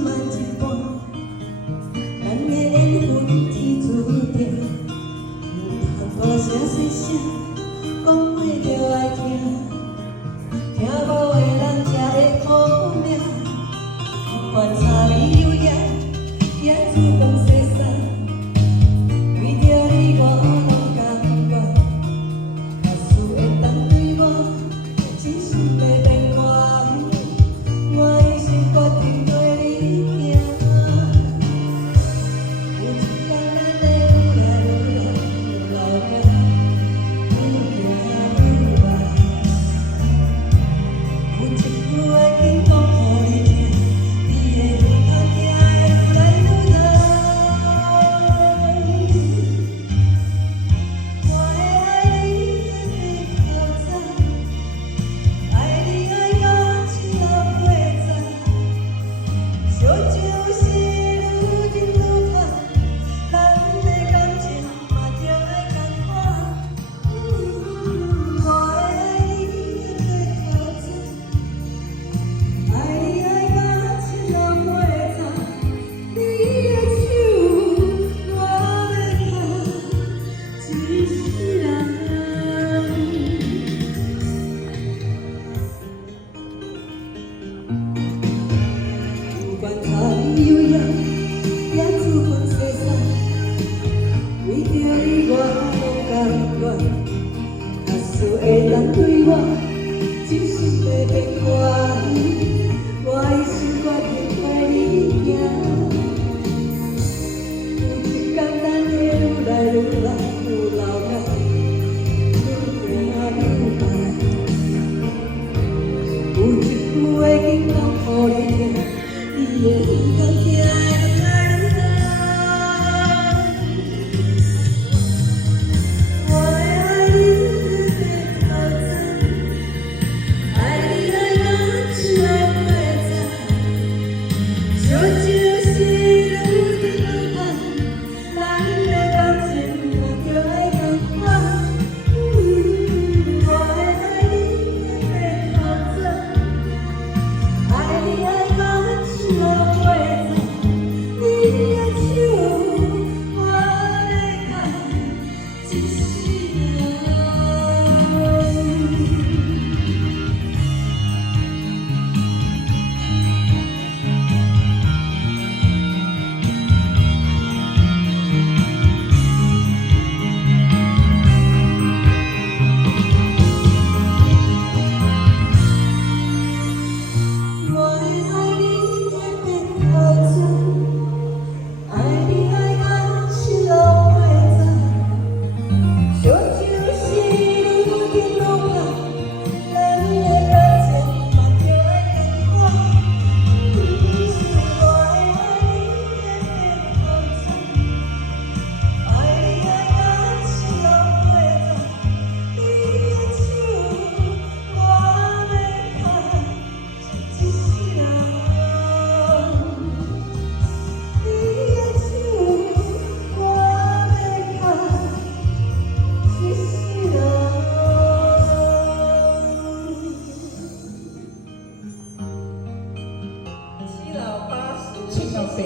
慢一半，咱的缘分天注定，唔通大声细声讲话着爱听，听无的人才会苦命，不管柴米油盐，也主动洗衫，为着你我拢甘愿，若是会当对我真心地变卦。 我已经决定对你行，有一天咱会愈来愈老，愈老越愈来。有一句话紧讲予你听，你的路头行会愈来愈长。我会爱你到头早，爱你爱到一老。 烧酒是愈饮愈多，咱的感情嘛着爱同款。我会爱你到头早，爱你爱到一老袂早。你的手我要牵一世人。 不管柴米油盐，也煮饭洗衫，为着你我拢甘愿。若是会当对我真心地变卦，我已经决定陪你行。有一天咱会愈来愈老，愈老越愈行愈歹。有一句话紧讲予你听。 你的路头行会愈来愈长，我会爱你到头早，爱你爱到一老袂早。烧酒是愈饮愈多，咱的感情嘛着爱同款。我会爱你到头早，爱你爱到。 老袂早，你的手我要牵一世人。我会爱你。 爱你爱到一老袂早，烧酒是愈饮愈多，咱的感情嘛着爱同款。我会爱你到头早，爱你爱到一老袂早，你的手我要牵一世人。 7老80，谢谢。